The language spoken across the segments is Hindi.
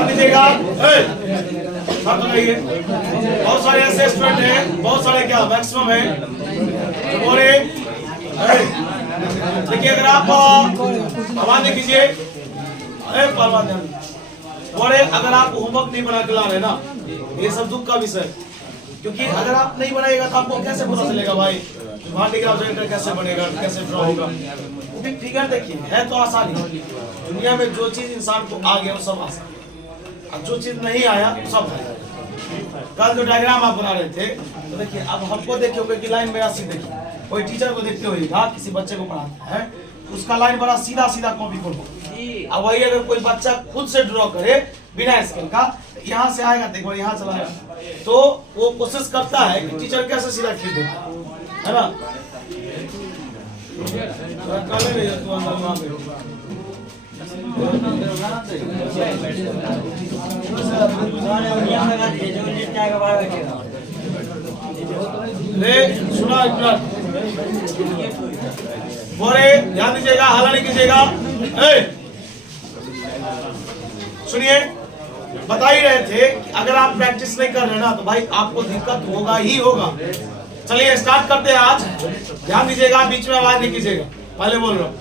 ध्यान दीजिएगा। सब सुनाइए। बहुत सारे ऐसे स्टूडेंट हैं, बहुत सारे क्या मैक्सिमम है तो बोले देखिए, अगर आप आवाज नहीं कीजिए, बोले अगर आप होमवर्क नहीं बना के ला रहे ना, ये सब दुख का विषय, क्योंकि अगर आप नहीं बनाइएगा तो आपको कैसे पता चलेगा भाई भार्टिकल ऑब्जेक्ट कैसे बनेगा, कैसे ड्रॉ होगा। फिगर देखिए है तो आसानी, दुनिया में जो चीज इंसान को आ गया वो सब आसान, अब जो चीज नहीं आया वो सब है। कल जो डायग्राम आप बना रहे थे तो देखिए, अब हमको देखिए होगा कि लाइन मेरा सीधे देखिए, कोई टीचर को देखते होगा किसी बच्चे को पढ़ाता है उसका लाइन बड़ा सीधा सीधा कॉपी करो। अब वही अगर कोई बच्चा खुद से ड्रॉ करे बिना स्केल का, यहाँ से आएगा देखो यहाँ चला जाएगा, तो वो कोशिश करता है कि टीचर कैसे सीधा खींच दे, है ना। सुना बोले ध्यान दीजिएगा, हल्ला नहीं कीजिएगा। सुनिए, बता ही रहे थे कि अगर आप प्रैक्टिस नहीं कर रहे ना तो भाई आपको दिक्कत होगा ही होगा। चलिए स्टार्ट करते हैं आज। ध्यान दीजिएगा, बीच में आवाज नहीं कीजिएगा, पहले बोल रहा हूं।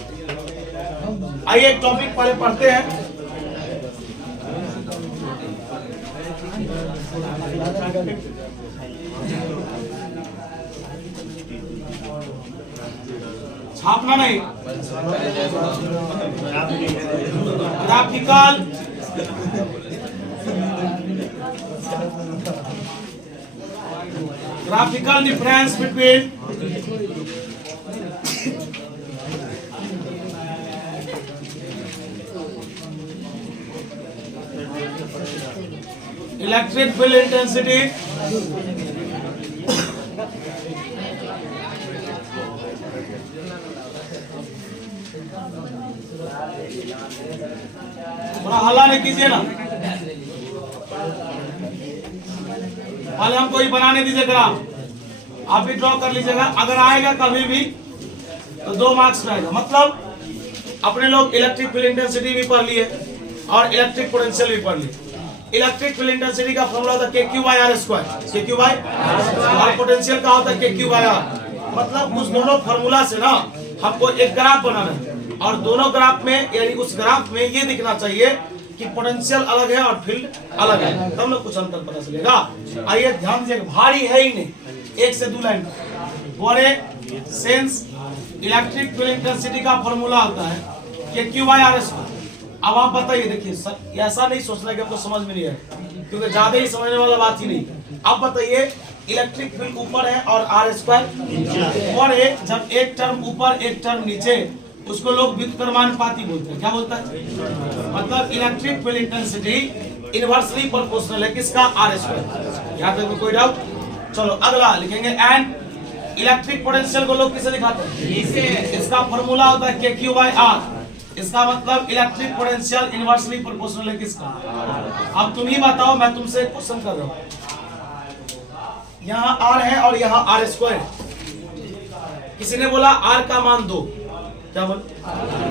आइए एक टॉपिक पहले पढ़ते हैं। छापना नहीं, graphical difference between electric field intensity थोड़ा हल्ला नहीं कीजिए ना, पहले हमको ही बनाने दीजिए ग्राफ, आप भी ड्रॉ कर लीजिएगा। अगर आएगा कभी भी तो 2 मार्क्स में आएगा। मतलब अपने लोग इलेक्ट्रिक फील्ड इंटेंसिटी भी पढ़ लिए और इलेक्ट्रिक पोटेंशियल भी पढ़ लिए। इलेक्ट्रिक फील्ड इंटेंसिटी का फॉर्मूला होता है KQ/R², और पोटेंशियल का होता है KQ/R। मतलब उस दोनों फॉर्मूला से ना हमको एक ग्राफ बनाना है, और दोनों ग्राफ में यानी उस ग्राफ में ये दिखना चाहिए कि पोटेंशियल अलग है और फील्ड अलग है, तब ना कुछ अंतर पता चलेगा। आइए ध्यान दीजिए, भारी है ही नहीं, 1 से 2 लाइन बोले सेंस इलेक्ट्रिक फील्ड इंटेंसिटी का फॉर्मूला होता है KQ/R²। अब आप बताइए, देखिए ऐसा नहीं सोचना कि आपको समझ में नहीं है, क्योंकि ज्यादा ही समझने वाला बात ही नहीं। अब बताइए, इलेक्ट्रिक फील्ड ऊपर है और R² और जब एक टर्म ऊपर एक टर्म नीचे, उसको लोग व्युत्क्रमानुपाती बोलते हैं। क्या बोलता है? मतलब electric field intensity inversely proportional है किसका? R²। यहाँ तक कोई डाउट? चलो अगला लिखेंगे, एंड इलेक्ट्रिक पोटेंशियल को लोग किसे दिखाते हैं? इसका फॉर्मूला होता है KQ/R। इसका मतलब इलेक्ट्रिक पोटेंशियल इनवर्सली प्रोपोर्शनल है किसका? अब तुम ही बताओ, मैं तुमसे क्वेश्चन कर रहा हूँ। यहाँ R है और यहाँ R²। किसी ने बोला R का मान 2, क्या बोल?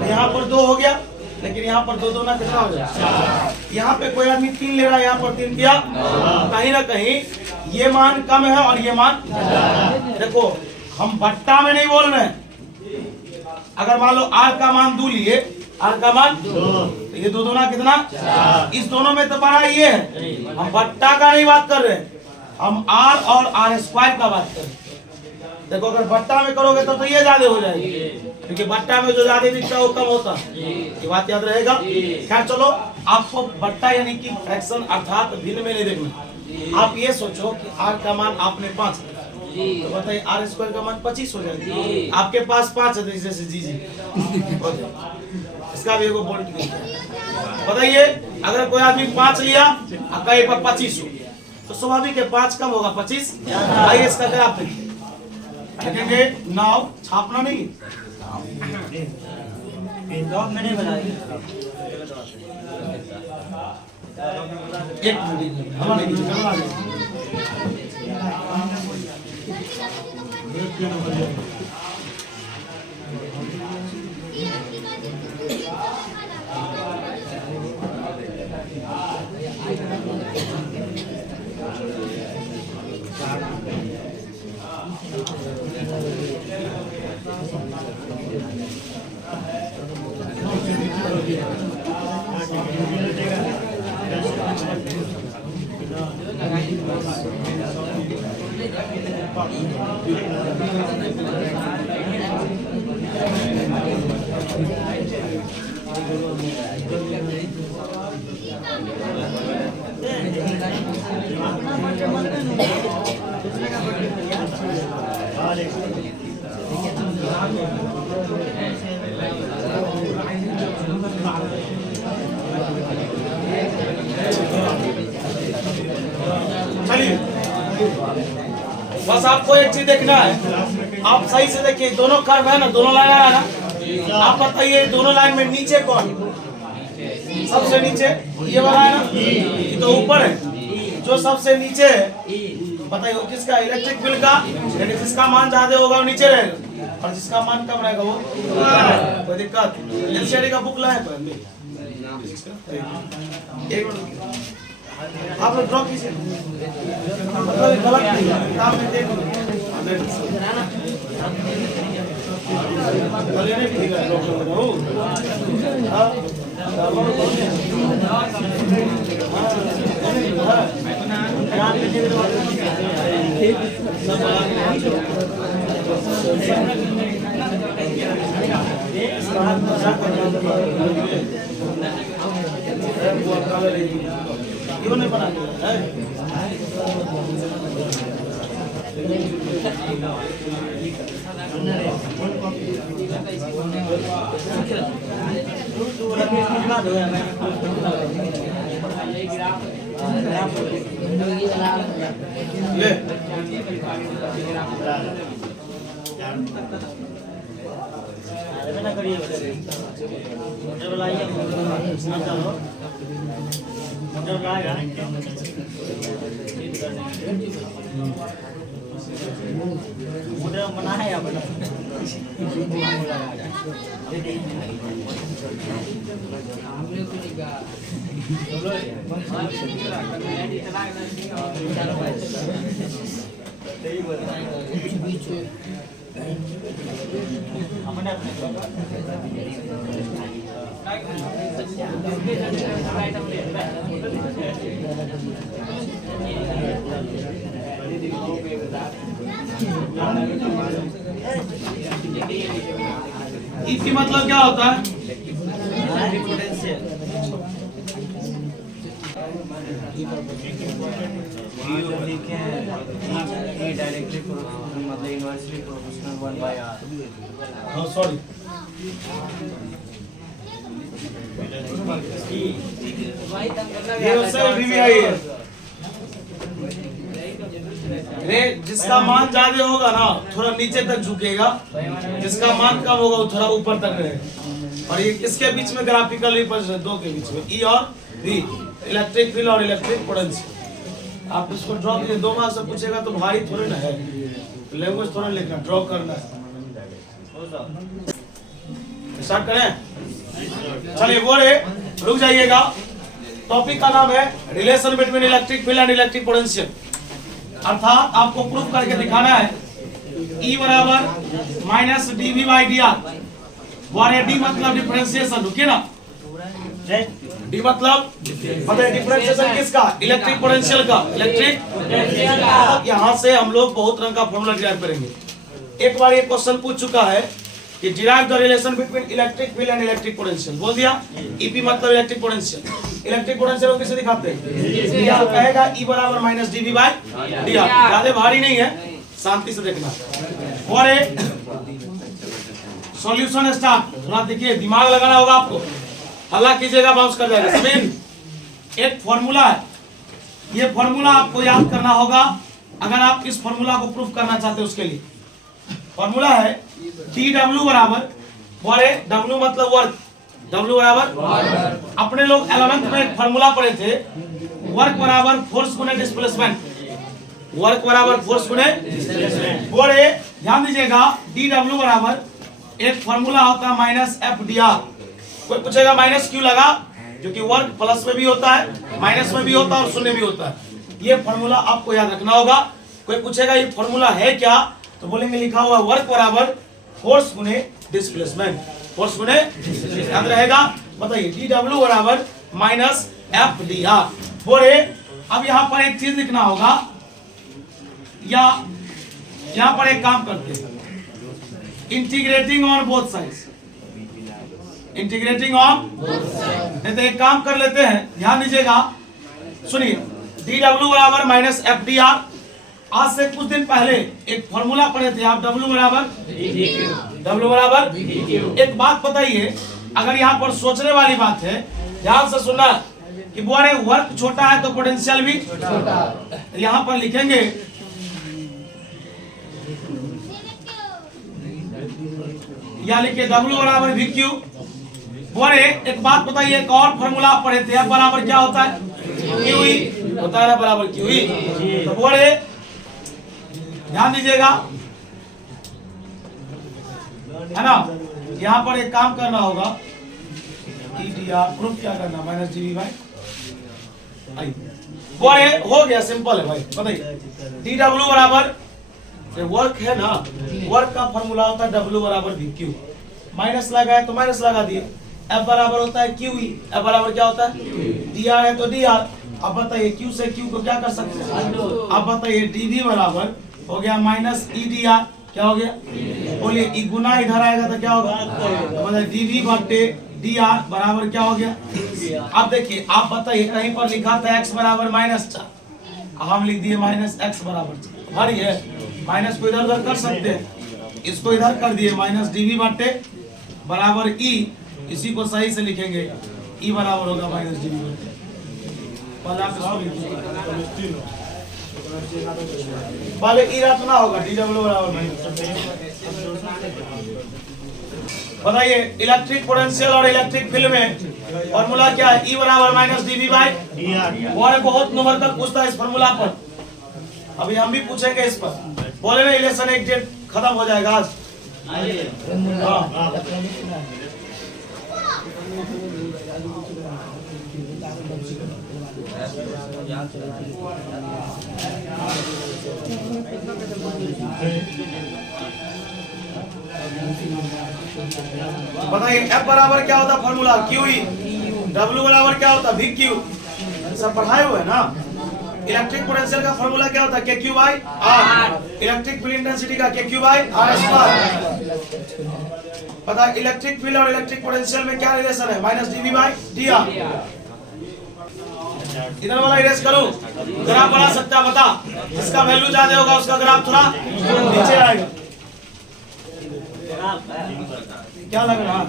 यहाँ पर 2 हो गया, लेकिन यहाँ पर 2 ना कितना हो जाए? यहाँ पे कोई आदमी 3 ले रहा है, यहाँ पर 3 किया, कहीं ना कहीं ये मान कम है और ये मान। देखो हम बट्टा में नहीं बोल रहे हैं। अगर मान लो R का मान 2 लिए, R का मान 2, तो ये 2 ना कितना? इस दोनों में तो बड़ा ये है, हम बट्टा का नहीं बात कर रहे हैं, हम R और R² का बात कर रहे हैं। देखो अगर बट्टा में करोगे तो ये ज्यादा हो जाएगी, क्योंकि बट्टा में जो ज्यादा दिखता है वो कम होता है। ये बात याद रहेगा। खैर चलो, आपको बट्टा यानी कि फ्रैक्शन अर्थात भिन्न में नहीं देखना। आप ये सोचो कि R का मान आपने 5, तो बताइए R² का मान 25 हो जाएगा। आपके पास 5 है, जैसे जी इसका भी एगो बोर्ड बताइए। अगर कोई आदमी 5 लिया और कहीं पर 25 हो, तो स्वाभाविक है 5 कम होगा 25। आइए इसका ग्राफ देखिए, देखेंगे। नाव छापना नहीं, मैंने बनाया। एक चलिए, बस आपको एक चीज देखना है, आप सही से देखिए, दोनों कर्व है ना, दोनों लाइन है ना, आप बताइए दोनों लाइन में नीचे कौन, सबसे नीचे ये वाला है ना, ये तो ऊपर है, जो सबसे नीचे है बताइए वो किसका, इलेक्ट्रिक बिल का, यानी जिसका मान ज्यादा होगा वो नीचे रहेगा और जिसका मान कम रहेगा वो, कोई दिक्कत? एलसीडी का बुक लाए पर एक आप लोग ड्रॉ कीजिए, मतलब गलत नहीं है, काम में देख बना ले इसकी मतलब क्या होता है? सॉरी ये उससे भी आई है, जिसका मान ज्यादा होगा ना थोड़ा नीचे तक झुकेगा, जिसका मान कम होगा वो थोड़ा ऊपर तक रहेगा। और ये किसके बीच में ग्राफिकल रिप्रेजेंटेशन, दो के बीच में, ई और वी, इलेक्ट्रिक फील्ड और इलेक्ट्रिक पोटेंशियल। आप इसको ड्रॉ कीजिए, 2 मार्क्स से पूछेगा तो भारी थोड़ी ना है, लैंग्वेज थोड़ा लिखना, ड्रॉ करना है। स्टार्ट करें, चलिए बोले, रुक जाइएगा। टॉपिक का नाम है relation between electric field and electric potential, अर्थात आपको प्रूफ करके दिखाना है E बराबर माइनस dV बाई dr, और D मतलब डिफरेंशिएशन, रुकिए ना, D मतलब डिफरेंशिएशन किसका, इलेक्ट्रिक पोटेंशियल का, इलेक्ट्रिक पोटेंशियल का। यहाँ से हम लोग बहुत रंग का फॉर्मूला डिराइव करेंगे। एक बार ये क्वेश्चन पूछ चुका है कि derive the relation between electric field and electric potential, बोल दिया। EP मतलब इलेक्ट्रिक पोटेंशियल, इलेक्ट्रिक पोटेंशियल को कैसे दिखाते हैं, यह कहेगा E बराबर माइनस dV बाई dr, ज्यादा भारी नहीं है, शांति से देखना। और एक सॉल्यूशन स्टार्ट, थोड़ा देखिए दिमाग लगाना होगा आपको, हल्ला कीजिएगा बाउंस कर जाएगा। समीन, एक फॉर्मूला है, ये फॉर्मूला आपको याद करना होगा अगर आप इस फॉर्मूला को प्रूफ करना चाहते हैं। उसके लिए फॉर्मूला है TW बराबर, W मतलब वर्क, W बराबर, अपने लोग 11th में एक फॉर्मूला पढ़े थे, वर्क बराबर फोर्स गुने डिस्प्लेसमेंट, वर्क बराबर फोर्स गुने डिस्प्लेसमेंट। बोले ध्यान दीजिएगा, DW बराबर एक फॉर्मूला होता है माइनस FDR। कोई पूछेगा माइनस क्यों लगा, जो कि वर्क प्लस में भी होता है, माइनस में भी होता है और शून्य भी होता है। ये फॉर्मूला आपको याद रखना होगा। कोई पूछेगा ये फॉर्मूला है क्या, तो बोलेंगे लिखा हुआ वर्क बराबर फोर्स गुने डिस्प्लेसमेंट, फोर्स गुने, याद रहेगा। बताइए डी डब्ल्यू बराबर माइनस एफ डी आर। बोले अब यहाँ पर एक चीज लिखना होगा, या यहाँ पर एक काम करते हैं, integrating on both sides, integrating on, नहीं तो एक काम कर लेते हैं, ध्यान दीजिएगा, सुनिए, डी डब्ल्यू बराबर माइनस एफ डी आर। आज से कुछ दिन पहले एक फॉर्मूला पढ़े थे आप, डब्ल्यू बराबर एक बात बताइए, अगर यहाँ पर सोचने वाली बात है, ध्यान से सुनना कि बोले वर्क छोटा है तो पोटेंशियल भी छोटा, यहाँ पर लिखेंगे या लिखिए डब्ल्यू बराबर वी क्यू। बोले एक बात बताइए, एक और फॉर्मूला पढ़े थे, एफ बराबर क्या होता है, क्यू ई होता है ना, बराबर क्यू ई। तो बोले ध्यान दीजिएगा, है ना, यहाँ पर एक काम करना होगा, ईटीआर प्रूफ क्या करना, माइनस डीवी बाई आई। बोले हो गया, सिंपल है भाई, बताइए डी डब्ल्यू बराबर वर्क है ना, वर्क का फॉर्मूला होता है डब्ल्यू बराबर वी क्यू, माइनस लगा है तो माइनस लगा दिए, एफ बराबर होता है क्यू ई, एफ बराबर क्या होता है डी आर है तो डी आर। अब बताइए क्यू से क्यू को क्या कर सकते हैं, अब बताइए डीवी बराबर हो गया माइनस ई डी आर, क्या हो गया, बोलिए ई गुना इधर आएगा तो क्या होगा, तो डीवी बटे डी आर बराबर क्या हो गया। अब देखिए आप बताइए, कहीं पर लिखा था x बराबर माइनस 4, हम लिख दिए माइनस x बराबर 4, भारी है, माइनस को इधर उधर कर सकते हैं, इसको इधर कर दिए, माइनस डीवी बटे बराबर ई, इसी को सही से लिखेंगे, ई बराबर होगा माइनस डीवी बटे, पहले ई रखना होगा, डी डब्ल्यू बराबर माइनस। बताइए इलेक्ट्रिक पोटेंशियल और इलेक्ट्रिक फील्ड में फॉर्मूला क्या है, ई बराबर minus DV by D R. और बहुत नंबर तक पूछता है इस फॉर्मूला पर, अभी हम भी पूछेंगे इस पर। बोले ना इलेक्शन एक डेट खत्म हो जाएगा आज, बताइए एफ बराबर क्या होता फॉर्मूला, क्यू ई, डब्ल्यू बराबर क्या होता वी क्यू, सब पढ़ाए हुए ना। इलेक्ट्रिक पोटेंशियल का फॉर्मूला क्या होता है, K Q by R, electric field intensity का K Q by R square. पता है इलेक्ट्रिक फील्ड और इलेक्ट्रिक पोटेंशियल में क्या रिलेशन है, minus DV by D R. इधर वाला इरेज करो, ग्राफ बना सकता है, बता जिसका वैल्यू ज्यादा होगा उसका ग्राफ थोड़ा नीचे आएगा, क्या लग रहा है,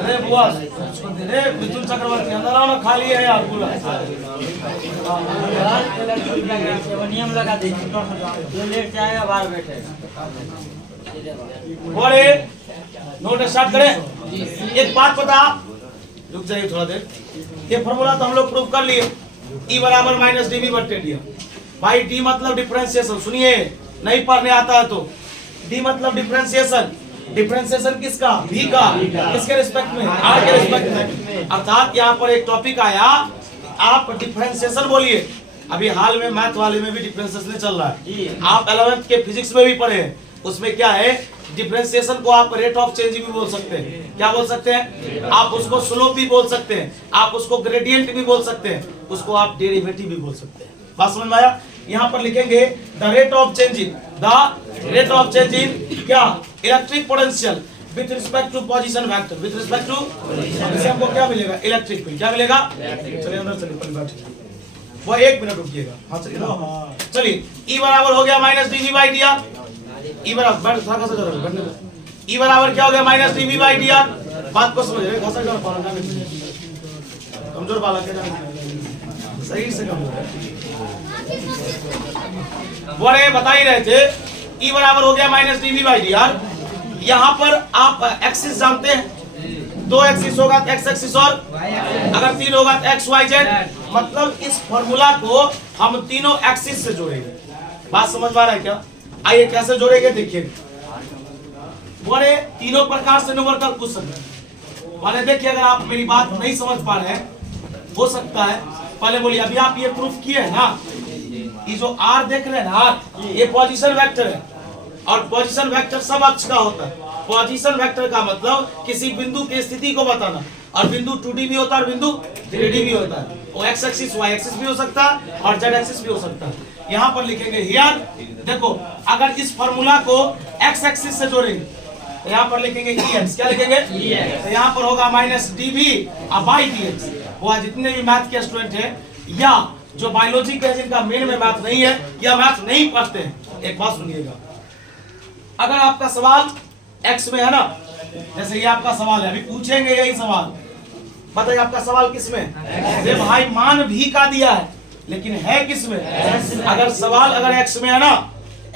अरे बुआ मिथुन चक्रवर्ती अंदर आओ ना, खाली है यार पूरा, नियम लगा दीजिए, जो लेट जाएगा बाहर बैठेगा। बोले नोट स्टार्ट करें। एक बात बता, रुक जाइए थोड़ा देर, ये फॉर्मूला तो हम लोग प्रूव कर लिए, ई बराबर माइनस डीवी बटे डी। भाई डी मतलब डिफरेंशिएशन, सुनिए नहीं पढ़ने आता है तो, डी मतलब डिफरेंशिएशन, डिफरेंशिएशन किसका, v का, किसके रिस्पेक्ट में, r के रिस्पेक्ट में। अर्थात यहाँ पर एक टॉपिक आया, आप डिफरेंशिएशन बोलिए, अभी हाल में मैथ वाले में भी डिफरेंशिएशन चल रहा है, आप 11th के फिजिक्स में भी पढ़े हैं, उसमें क्या है, डिफरेंशिएशन को आप रेट ऑफ चेंज भी बोल सकते हैं, क्या बोल सकते हैं, आप उसको स्लोप भी बोल सकते हैं, आप उसको ग्रेडियंट भी बोल सकते हैं, उसको आप डेरिवेटिव भी बोल सकते हैं। बात समझ में आया। यहाँ पर लिखेंगे the rate of change in, the rate of change in क्या, electric potential with respect to position vector, with respect to, इससे हमको क्या मिलेगा, इलेक्ट्रिक फील्ड, क्या मिलेगा, चलिए अंदर चलिए बैठिए, वो 1 मिनट रुकिएगा, हाँ चलिए ना, चलिए ई बराबर हो गया minus DV by D R, E बराबर थोड़ा घसा जरा बैठने दो, ई बराबर क्या हो गया minus DV by D R. बात को समझ रहे, घसा जरा पाला कमजोर बालक है, सही से कमजोर, बोले बता ही रहे थे, ई बराबर हो गया minus DV by D R. यहाँ पर आप एक्सिस जानते हैं, 2 एक्सिस होगा तो एक्स एक्सिस, और अगर 3 होगा तो एक्स वाई जेड, मतलब इस फॉर्मूला को हम तीनों एक्सिस से जोड़ेंगे। बात समझ में आ रहा है क्या, आइए कैसे जोड़ेंगे देखिए। बोले तीनों प्रकार से नंबर तक पूछ सकते हैं, माने देखिए अगर आप मेरी बात नहीं समझ पा रहे हैं, हो सकता है पहले बोलिए, अभी आप ये प्रूफ किए है ना, ये जो आर देख रहे हैं ना, आर ये पोजीशन वेक्टर है, और पोजीशन वेक्टर सब अक्ष का होता है। पोजीशन वेक्टर का मतलब किसी बिंदु की स्थिति को बताना, और बिंदु 2D भी होता है और बिंदु 3D भी होता है। वो एक्स एक्सिस वाई एक्सिस भी हो सकता है और जेड एक्सिस भी हो सकता है। यहाँ पर लिखेंगे हियर, देखो अगर इस फॉर्मूला को एक्स एक्सिस से जोड़ेंगे तो यहाँ पर लिखेंगे EX, क्या लिखेंगे तो यहाँ पर होगा माइनस DV बाई DX। वो जितने भी मैथ के स्टूडेंट है या जो बायोलॉजी के जिनका मेन में मैथ नहीं है या मैथ नहीं पढ़ते हैं, एक बात सुनिएगा, अगर आपका सवाल एक्स में है ना, जैसे ये आपका सवाल है, अभी पूछेंगे यही सवाल, बताइए आपका सवाल किस में है? भाई मान भी का दिया है लेकिन है किस में? अगर सवाल अगर एक्स में है ना,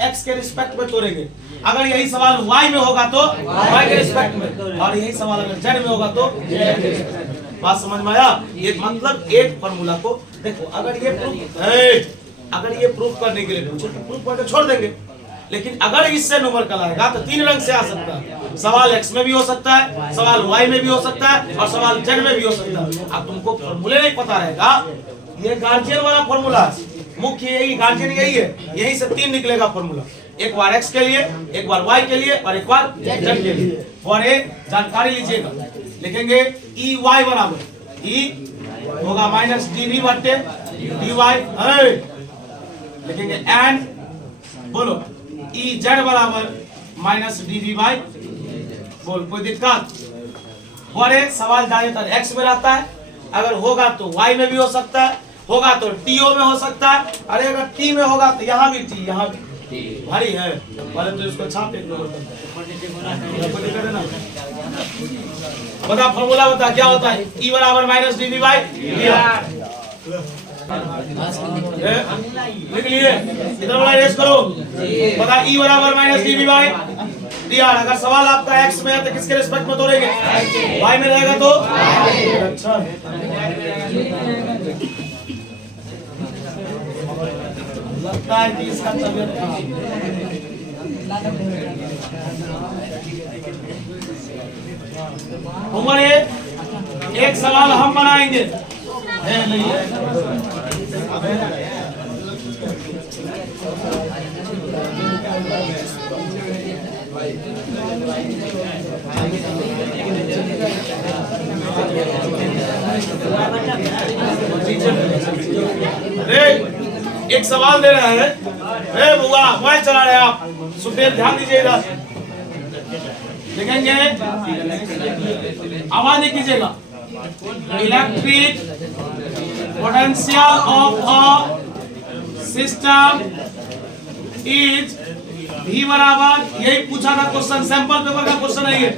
एक्स के रिस्पेक्ट में तोड़ेंगे। अगर यही सवाल वाई में होगा तो वाई के रिस्पेक्ट में, और यही सवाल अगर जेड में होगा तो जेड के रिस्पेक्ट में। बात समझ में आया? ये मतलब एक फॉर्मूला को देखो, अगर ये प्रूफ करने के लिए पूछो तो प्रूफ करके छोड़ देंगे, लेकिन अगर इससे न्यूमेरिकल आएगा तो तीन रंग से आ सकता है। सवाल एक्स में भी हो सकता है, सवाल वाई में भी हो सकता है, और सवाल जेड में भी हो सकता है। अब तुमको फॉर्मूले नहीं पता रहेगा, ये गार्जियन वाला फॉर्मूला मुख्य यही गार्जियन यही है, यही से तीन निकलेगा फॉर्मूला, एक बार एक्स के लिए, एक बार वाई के लिए और एक बार जेड के लिए। और ये जानकारी लीजिएगा, लिखेंगे ई वाई बराबर ई होगा माइनस DV बटे DY, लिखेंगे एंड बोलो ई जेड बराबर माइनस DV बाई, बोल कोई दिक्कत? और ये सवाल ज्यादातर एक्स में रहता है, अगर होगा तो वाई में भी हो सकता है, होगा तो TO में हो सकता है, अरे अगर T में होगा तो यहाँ भी T, यहाँ भी भारी है वाले तो इसको छाप एक बता फॉर्मूला बता क्या होता है? E बराबर माइनस DV बाई लिख लिए, इधर वाला रेस करो, बता E बराबर माइनस DV बाई DR। अगर सवाल आपका एक्स में है तो किसके रिस्पेक्ट में तोड़ेंगे? वाई में रहेगा तो अच्छा। लगता है कि इसका तबियत उम्र एक सवाल हम बनाएंगे, एक सवाल दे रहा है, बुआ मोबाइल चला रहे आप, सुखदेव ध्यान दीजिए इधर, देखेंगे आवाज नहीं कीजिएगा। Electric potential of a system is V बराबर, यही पूछा था क्वेश्चन, सैंपल पेपर का क्वेश्चन है ये।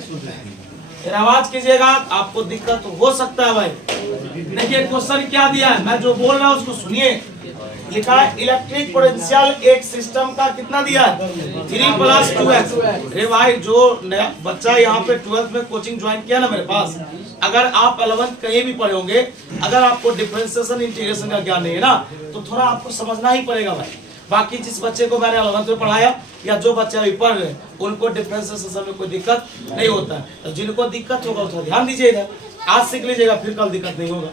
फिर आवाज कीजिएगा, आपको दिक्कत हो सकता है भाई। देखिए क्वेश्चन क्या दिया है, मैं जो बोल रहा हूँ उसको सुनिए। लिखा है इलेक्ट्रिक पोटेंशियल एक सिस्टम का कितना दिया है 3+2x। अरे भाई जो नया बच्चा यहाँ पे 12th में कोचिंग ज्वाइन किया ना मेरे पास, अगर आप 11th कहीं भी पढ़े होंगे, अगर आपको डिफरेंशिएशन इंटीग्रेशन का ज्ञान नहीं है ना तो थोड़ा आपको समझना ही पड़ेगा भाई। बाकी जिस बच्चे को मैंने 11th में पढ़ाया या जो बच्चे अभी पढ़ रहे हैं उनको डिफरेंशिएशन में कोई दिक्कत नहीं होता है, तो जिनको दिक्कत होगा थोड़ा ध्यान दीजिएगा, आज सीख लीजिएगा फिर कल दिक्कत नहीं होगा।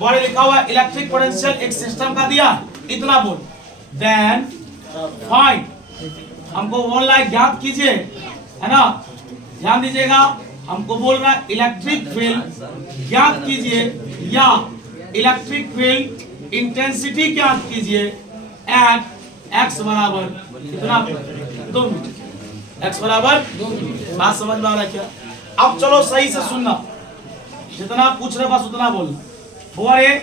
बॉडी लिखा हुआ है इलेक्ट्रिक पोटेंशियल एक सिस्टम का दिया, इतना बोल, देन फाइंड, हमको बोल रहा है ज्ञात कीजिए, है ना, ध्यान दीजिएगा, हमको बोल रहा है इलेक्ट्रिक फील्ड ज्ञात कीजिए या इलेक्ट्रिक फील्ड इंटेंसिटी ज्ञात कीजिए एट x बराबर कितना 2 मीटर, x बराबर 2 मीटर। बात समझ में आ रहा है क्या? अब चलो सही से सुनना, जितना पूछ रहे बस उतना बोलना। और ये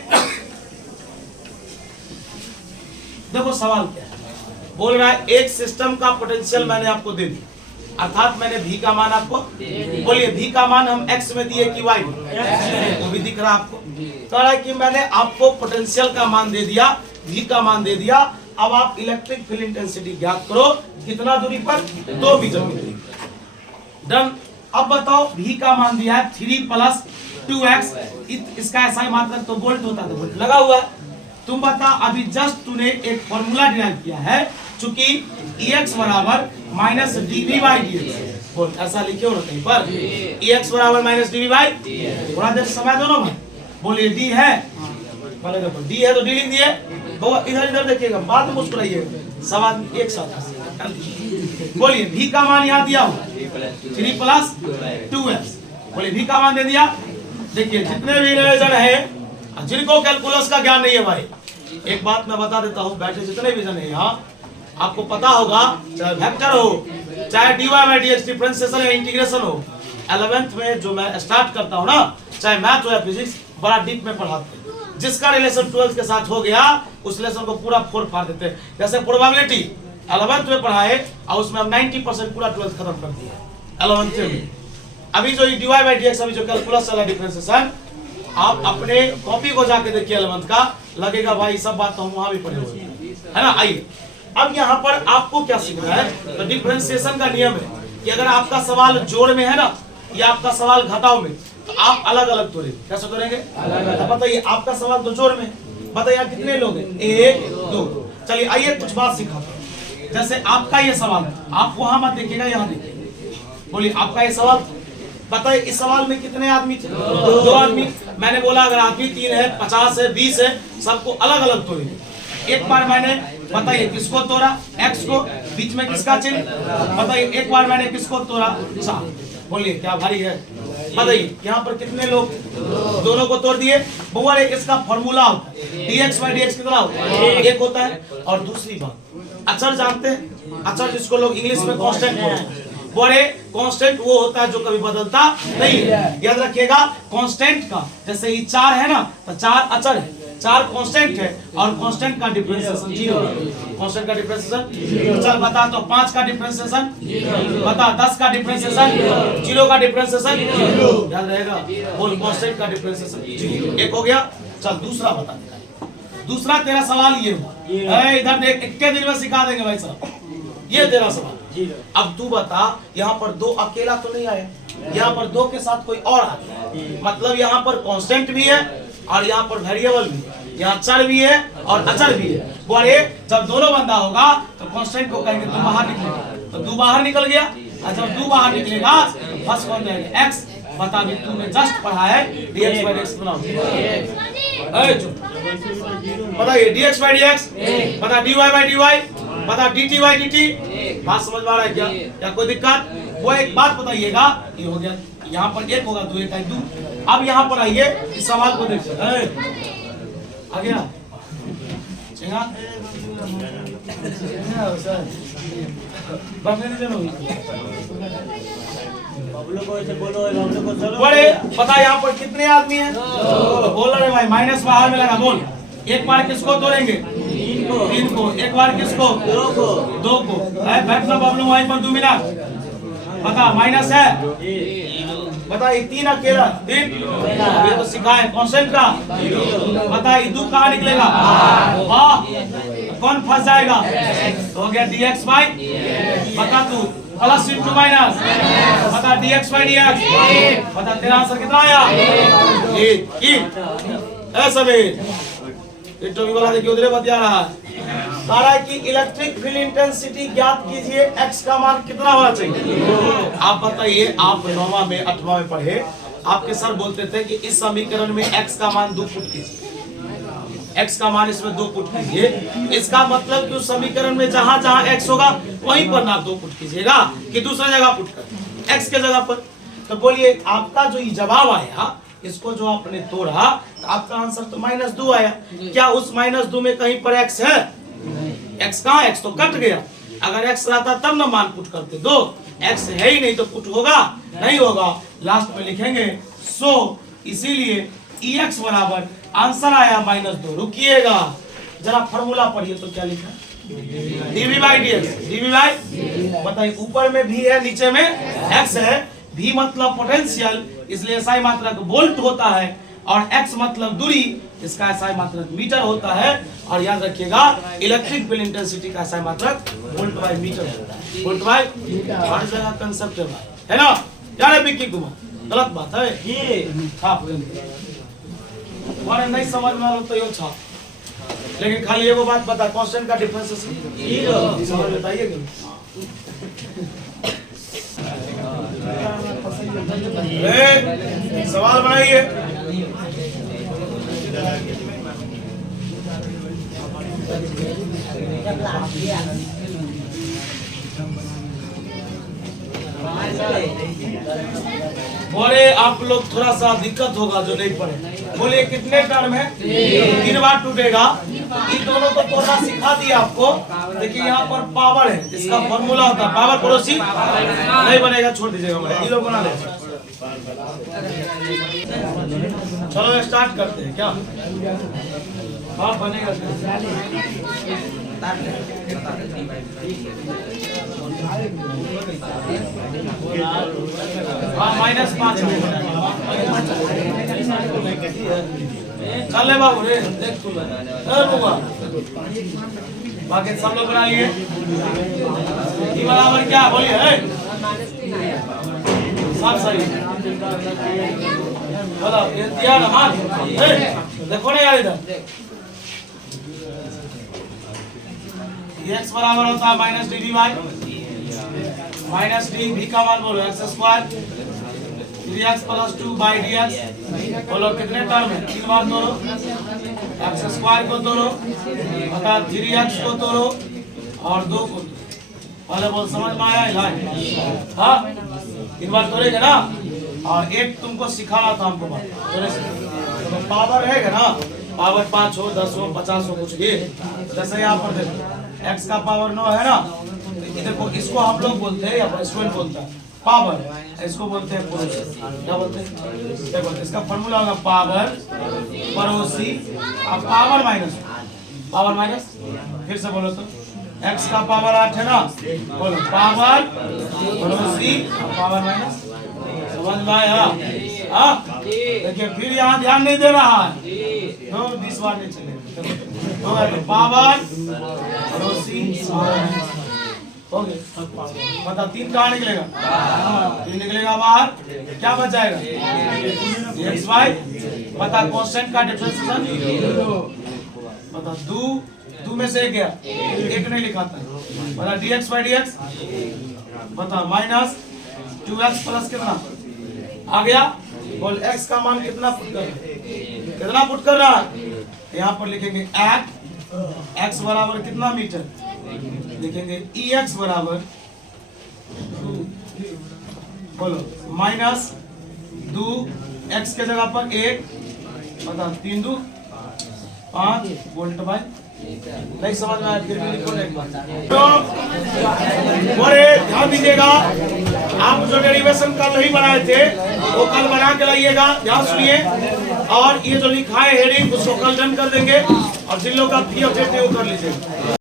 देखो सवाल क्या है, बोल रहा है एक सिस्टम का पोटेंशियल मैंने आपको दे दी, अर्थात मैंने V का मान आपको, बोलिए V का मान हम x में दिए कि y में, वो भी दिख रहा है आपको। कह रहा है कि मैंने आपको पोटेंशियल का मान दे दिया, V का मान दे दिया, अब आप इलेक्ट्रिक फील्ड इंटेंसिटी ज्ञात करो, कितना दूरी पर 2 मीटर की दूरी। डन। अब बताओ V का मान दिया है 3+2x, इसका ऐसा ही मात्रक तो वोल्ट होता है, तो वोल्ट लगा हुआ है। तुम बता, अभी जस्ट तूने एक फॉर्मूला डिराइव किया है, चूंकि Ex बराबर माइनस DV बाई dx, बोल ऐसा लिखे हो ना कहीं पर, Ex बराबर माइनस DV बाई, थोड़ा देर समय दो ना भाई, बोलिए D है, D है तो D लिख दिए, वो इधर इधर देखिएगा, बाद में मुस्कुराइए, सब आदमी एक साथ बोलिए। v का मान यहाँ दिया हो 3 + 2x। बोलिए v का मान दे दिया। देखिए जितने भी जन है जिनको कैलकुलस का ज्ञान नहीं है भाई, एक बात मैं बता देता हूँ, बैठे जितने भी जन है यहाँ, आपको पता होगा चाहे वेक्टर हो, चाहे dy/dx डिफरेंशिएशन या इंटीग्रेशन हो, 11th में जो मैं स्टार्ट करता हूँ ना, चाहे मैथ हो या फिजिक्स, बड़ा डीप में पढ़ाते हैं। जिसका रिलेशन 12th के साथ हो गया उस लेसन को पूरा फोड़ फाड़ देते हैं। जैसे प्रोबेबिलिटी 11th में पढ़ाए और उसमें हम 90% पूरा 12th खत्म कर दिया 11th में। अभी जो dy/dx अभी जो कैलकुलस चला डिफरेंशिएशन, आप अपने कॉपी को जाके देखिए 11th का, लगेगा भाई सब बात तो हम वहां भी पढ़े हुए है ना। आइए अब यहाँ पर आपको क्या सीखना है, तो डिफरेंशिएशन का नियम है कि अगर आपका सवाल जोड़ में है ना या आपका सवाल घटाव में, तो आप अलग अलग तोड़ेंगे। कैसे तोड़ेंगे? तो बताइए, आपका सवाल तो जोड़ में, बताइए आप कितने लोग हैं? 1 2। चलिए आइए कुछ बात सिखाता हूं। जैसे आपका ये सवाल, आप वहां मत देखिएगा, यहाँ देखिए। बोलिए आपका ये सवाल, बताइए इस सवाल में कितने आदमी थे? 2 आदमी। मैंने बोला अगर आदमी 3 है, 50 है, 20 है, सबको अलग अलग तोड़ेंगे। एक बार मैंने, बताइए किसको तोड़ा? x को, बीच में किसका चिन्ह? बताइए एक बार मैंने किसको तोड़ा? 4। बोलिए क्या भारी है? बताइए यहाँ पर कितने लोग? दोनों को तोड़ दिए। बुआ इसका फॉर्मूला होता है dx/dx कितना होता है? 1 होता है। और दूसरी बात, अचर जानते हैं? अचर जिसको लोग इंग्लिश में कांस्टेंट बोलते हैं। बोले कांस्टेंट वो होता है जो कभी बदलता नहीं है। याद रखिएगा कांस्टेंट का, जैसे ये 4 है ना, तो 4 अचर है, 4 कांस्टेंट है और कांस्टेंट का डिफरेंशिएशन 0 है। कांस्टेंट का डिफरेंशिएशन चल बता, तो 5 का डिफरेंशिएशन बता, 10 का डिफरेंशिएशन 0 का डिफरेंशिएशन याद रहेगा। बोल कांस्टेंट का डिफरेंशिएशन 1 हो गया। चल दूसरा बता, दूसरा तेरा सवाल ये है, इधर देख, 1 दिन में सिखा देंगे भाई साहब, ये तेरा सवाल। अब तू बता, यहाँ पर 2 अकेला तो नहीं आया, यहाँ पर 2 के साथ कोई और आ गया, मतलब यहाँ पर कांस्टेंट भी है और यहाँ पर वेरिएबल भी है, यहाँ चर भी है और अचर भी है। बोले जब दोनों बंदा होगा तो कांस्टेंट को कहेंगे तू बाहर निकलेगा, तो तू बाहर निकल गया। और जब तू बाहर निकलेगा तो फर्स्ट कौन जाएगा? x। बता भी तूने जस्ट पढ़ा है dx/dx बनाओ। बताइए dx/dx, बता dy/dy, बता dt/dt। बात समझ में आ रहा है क्या? क्या कोई दिक्कत? वो एक बात बताइएगा, ये हो गया, यहाँ पर 1 होगा, 2 1 2। अब यहाँ पर आइए, इस सवाल को देखिए, आ गया बड़े पता यहाँ पर कितने आदमी हैं? बोल रहे भाई, माइनस बाहर में लगा। बोल एक बार किसको तोड़ेंगे? 3 को। एक बार किसको? 2 को। बैठना बबलू वहीं पर 2 मिनट। बता माइनस है, बता 3 अकेला 3, ये तो सिखाए कांस्टेंट का। बता 2 कहाँ निकलेगा? वाह, कौन फंस जाएगा? तो हो गया dx/, बता तू प्लस इंटू माइनस, बता dx/dx। बता तेरा आंसर कितना आया? 1। ऐसा इंटरव्यू वाला देखिए उधर बता रहा है सारा की इलेक्ट्रिक फील्ड इंटेंसिटी ज्ञात कीजिए, x का मान कितना होना चाहिए? आप बताइए, आप 9वां में 8वां में पढ़े, आपके सर बोलते थे कि इस समीकरण में x का मान 2 पुट कीजिए, x का मान इसमें 2 पुट कीजिए। इसका मतलब कि उस समीकरण में जहां जहां x होगा वहीं पर ना 2 पुट कीजिएगा कि दूसरी जगह पुट कर x के जगह पर। तो बोलिए आपका जो ये जवाब आया, इसको जो आपने तोड़ा, तो आपका आंसर तो -2 आया। क्या उस -2 में कहीं पर x है? x कहाँ? x तो कट गया। अगर x रहता तब ना मान पुट करते। 2 x है ही नहीं तो पुट होगा नहीं होगा, लास्ट में लिखेंगे सो। इसीलिए ex बराबर आंसर आया -2। रुकिएगा जरा फॉर्मूला पढ़िए तो क्या लिखा? dv/dx। dv/, बताइए ऊपर में v है, नीचे में x है। v मतलब पोटेंशियल, इसलिए SI मात्रक वोल्ट होता है, और x मतलब दूरी, इसका SI मात्रक मीटर होता है। और याद रखिएगा इलेक्ट्रिक फील्ड इंटेंसिटी का SI मात्रक वोल्ट/मीटर होता है। वोल्ट/मीटर हर जगह कंसेप्ट है ना? यार विक्की कुमार गलत बात है ये, छाप नहीं समझ में आ तो यो छाप। लेकिन खाली एगो बात बता, कांस्टेंट का डिफरेंशिएशन समझ बताइए। सवाल बनाइए। बोले आप लोग थोड़ा सा दिक्कत होगा जो नहीं पढ़े। बोले कितने टर्म है? 3 बार टूटेगा। इन दोनों को तोड़ना सिखा दिया आपको। देखिए यहाँ पर पावर है, इसका फॉर्मूला होता है पावर पड़ोसी नहीं बनेगा, छोड़ दीजिएगा, ये लोग बना ले। चलो स्टार्ट करते हैं क्या? हाँ बनेगा। हाँ -5 चल बाबू रे, देख तू बाकी सब लोग बना लिए। बराबर क्या बोलिए सब सही बताओ। ये दिया ना मान, देखो ना यार इधर x बराबर होता है -d dy -d v का मान बोलो x स्क्वायर 3x + 2 dx। बोलो कितने टर्म है? 3 बार तोड़ो। x स्क्वायर को तोड़ो, बता 3x को तोड़ो और 2 को। पहले बोल समझ में आया? हाँ 3 बार तोड़ेगा ना। और एक तुमको सिखाना था हमको बात तो पावर है ना, पावर 5 हो 10 हो 50 हो कुछ भी। जैसे यहाँ पर देखो x का पावर 9 है ना, इधर को इसको हम लोग बोलते हैं या स्टूडेंट बोलता है पावर, इसको बोलते हैं पड़ोसी। क्या बोलते हैं? देखो इसका फॉर्मूला होगा पावर पड़ोसी अब पावर माइनस। फिर से बोलो तो x का पावर 8 है ना, बोलो पावर पड़ोसी पावर माइनस। समझ में आया? हाँ देखिए फिर यहाँ ध्यान नहीं दे रहा है तो 20 बार नहीं चलेगा। तो पावर पड़ोसी हो गया। बता 3 कहाँ निकलेगा? 3 निकलेगा बाहर, क्या बच जाएगा? xy। बता कांस्टेंट का डिफरेंशिएशन बता 2 में से 1 गया, 1 नहीं लिखा था। बता dx/dx बता -2x प्लस कितना आ गया? बोल x का मान कितना पुट कर रहा है? यहाँ पर लिखेंगे x बराबर कितना मीटर, लिखेंगे ex बराबर 2 बोलो -2x के जगह पर 1 बता 3 2 5 वोल्ट बाय। नहीं समझ में आया फिर भी लिखो एक बार। तो बोले ध्यान दीजिएगा, आप जो डेरिवेशन कल नहीं बनाए थे वो कल बना के लाइएगा। ध्यान सुनिए, और ये जो लिखा है हेडिंग उसको कल डन कर देंगे और जिन लोग का फी ऑब्जेक्टिव कर लीजिएगा।